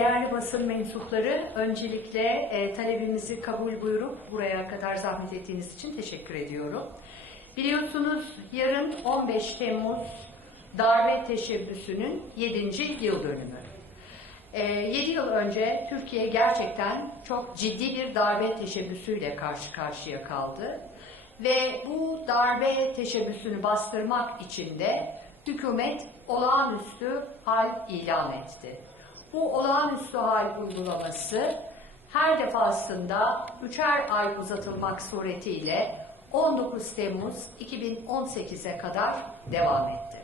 değerli basın mensupları, öncelikle e, talebimizi kabul buyurup buraya kadar zahmet ettiğiniz için teşekkür ediyorum. Biliyorsunuz yarın 15 Temmuz darbe teşebbüsünün 7. yıl dönümü. 7 yıl önce Türkiye gerçekten çok ciddi bir darbe teşebbüsüyle karşı karşıya kaldı. Ve bu darbe teşebbüsünü bastırmak için de hükümet olağanüstü hal ilan etti. Bu olağanüstü hal uygulaması her defasında üçer ay uzatılmak suretiyle 19 Temmuz 2018'e kadar devam etti.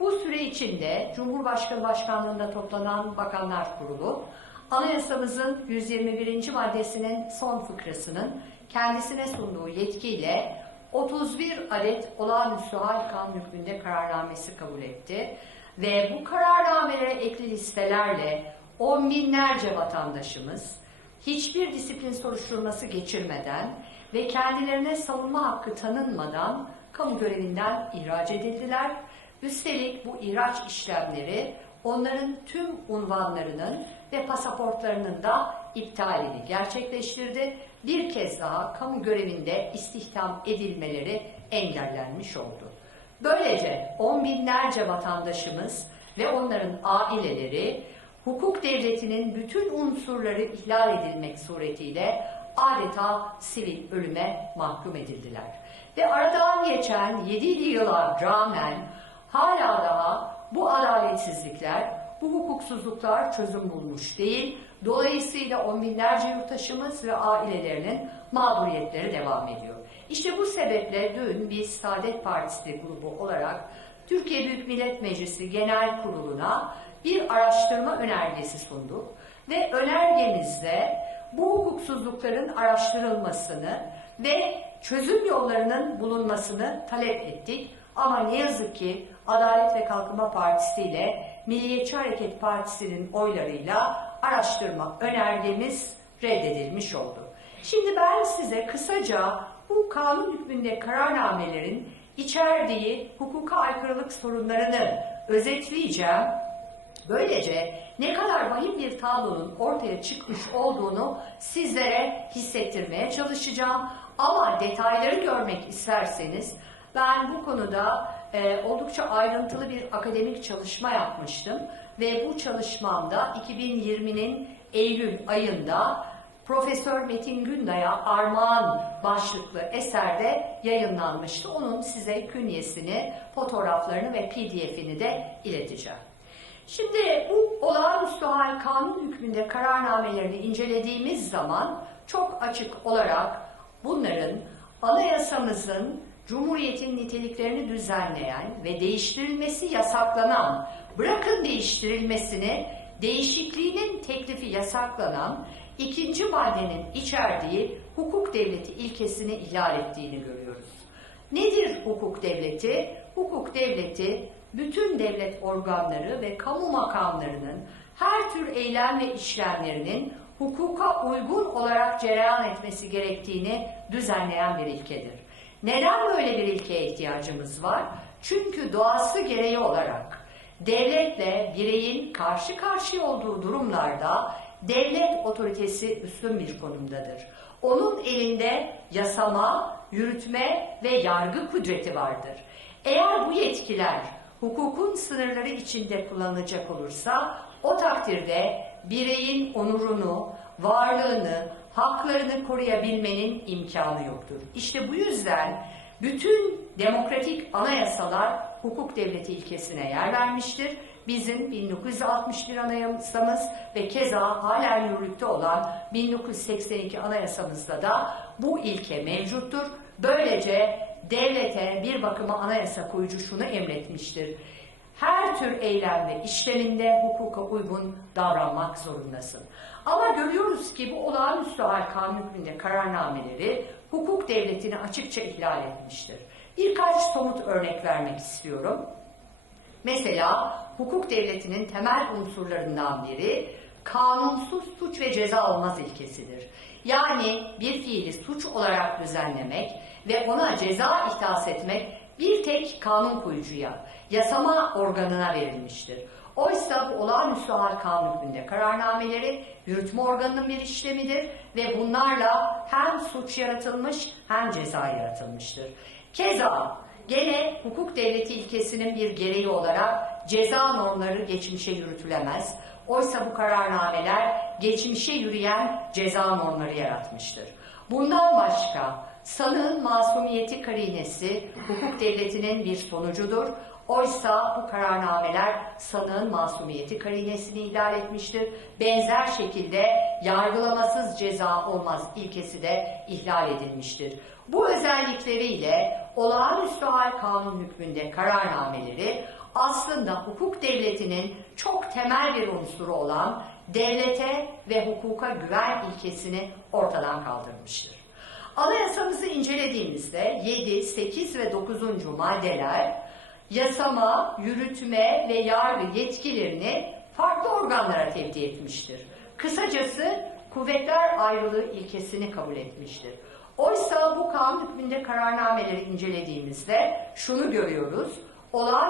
Bu süre içinde Cumhurbaşkanı Başkanlığında toplanan Bakanlar Kurulu, Anayasamızın 121. maddesinin son fıkrasının kendisine sunduğu yetkiyle 31 adet olağanüstü hal kanun hükmünde kararnamesi kabul etti ve bu kararnamelere ekli listelerle on binlerce vatandaşımız hiçbir disiplin soruşturması geçirmeden ve kendilerine savunma hakkı tanınmadan kamu görevinden ihraç edildiler. Üstelik bu ihraç işlemleri onların tüm unvanlarının ve pasaportlarının da iptalini gerçekleştirdi. Bir kez daha kamu görevinde istihdam edilmeleri engellenmiş oldu. Böylece on binlerce vatandaşımız ve onların aileleri hukuk devletinin bütün unsurları ihlal edilmek suretiyle adeta sivil ölüme mahkum edildiler. Ve aradan geçen 7 yıla rağmen hala daha bu adaletsizlikler, bu hukuksuzluklar çözüm bulmuş değil. Dolayısıyla on binlerce yurttaşımız ve ailelerinin mağduriyetleri devam ediyor. İşte bu sebeple dün biz Saadet Partisi grubu olarak Türkiye Büyük Millet Meclisi Genel Kurulu'na bir araştırma önergesi sunduk ve önergemizde bu hukuksuzlukların araştırılmasını ve çözüm yollarının bulunmasını talep ettik. Ama ne yazık ki Adalet ve Kalkınma Partisi ile Milliyetçi Hareket Partisi'nin oylarıyla araştırma önergemiz reddedilmiş oldu. Şimdi ben size kısaca bu kanun hükmünde kararnamelerin içerdiği hukuka aykırılık sorunlarını özetleyeceğim. Böylece ne kadar vahim bir tablonun ortaya çıkmış olduğunu sizlere hissettirmeye çalışacağım. Ama detayları görmek isterseniz ben bu konuda e, oldukça ayrıntılı bir akademik çalışma yapmıştım ve bu çalışmamda 2020'nin Eylül ayında Profesör Metin Günday'a Armağan başlıklı eserde yayınlanmıştı. Onun size künyesini, fotoğraflarını ve pdf'ini de ileteceğim. Şimdi bu olağanüstü hal kanun hükmünde kararnamelerini incelediğimiz zaman çok açık olarak bunların anayasamızın Cumhuriyetin niteliklerini düzenleyen ve değiştirilmesi yasaklanan, bırakın değiştirilmesini, değişikliğinin teklifi yasaklanan ikinci maddenin içerdiği hukuk devleti ilkesini ihlal ettiğini görüyoruz. Nedir hukuk devleti? Hukuk devleti bütün devlet organları ve kamu makamlarının her tür eylem ve işlemlerinin hukuka uygun olarak cereyan etmesi gerektiğini düzenleyen bir ilkedir. Neden böyle bir ilkeye ihtiyacımız var? Çünkü doğası gereği olarak devletle bireyin karşı karşıya olduğu durumlarda devlet otoritesi üstün bir konumdadır. Onun elinde yasama, yürütme ve yargı kudreti vardır. Eğer bu yetkiler hukukun sınırları içinde kullanılacak olursa o takdirde bireyin onurunu, varlığını, haklarını koruyabilmenin imkanı yoktur. İşte bu yüzden bütün demokratik anayasalar hukuk devleti ilkesine yer vermiştir. Bizim 1961 anayasamız ve keza halen yürürlükte olan 1982 anayasamızda da bu ilke mevcuttur. Böylece devlete bir bakıma anayasa koyucu şunu emretmiştir. Her tür eylem ve işleminde hukuka uygun davranmak zorundasın. Ama görüyoruz ki bu olağanüstü hal kanun hükmünde kararnameleri hukuk devletini açıkça ihlal etmiştir. Birkaç somut örnek vermek istiyorum. Mesela hukuk devletinin temel unsurlarından biri kanunsuz suç ve ceza olmaz ilkesidir. Yani bir fiili suç olarak düzenlemek ve ona ceza ihdas etmek bir tek kanun koyucuya, yasama organına verilmiştir. Oysa bu olağanüstü hal kanun hükmünde kararnameleri yürütme organının bir işlemidir ve bunlarla hem suç yaratılmış hem ceza yaratılmıştır. Keza gene hukuk devleti ilkesinin bir gereği olarak ceza normları geçmişe yürütülemez. Oysa bu kararnameler geçmişe yürüyen ceza normları yaratmıştır. Bundan başka sanığın masumiyeti karinesi hukuk devletinin bir sonucudur. Oysa bu kararnameler sanığın masumiyeti karinesini ihlal etmiştir. Benzer şekilde yargılamasız ceza olmaz ilkesi de ihlal edilmiştir. Bu özellikleriyle olağanüstü hal kanun hükmünde kararnameleri aslında hukuk devletinin çok temel bir unsuru olan devlete ve hukuka güven ilkesini ortadan kaldırmıştır. Anayasamızı incelediğimizde 7, 8 ve 9. maddeler yasama, yürütme ve yargı yetkilerini farklı organlara tevdi etmiştir. Kısacası kuvvetler ayrılığı ilkesini kabul etmiştir. Oysa bu kanun hükmünde kararnameleri incelediğimizde şunu görüyoruz. Olağan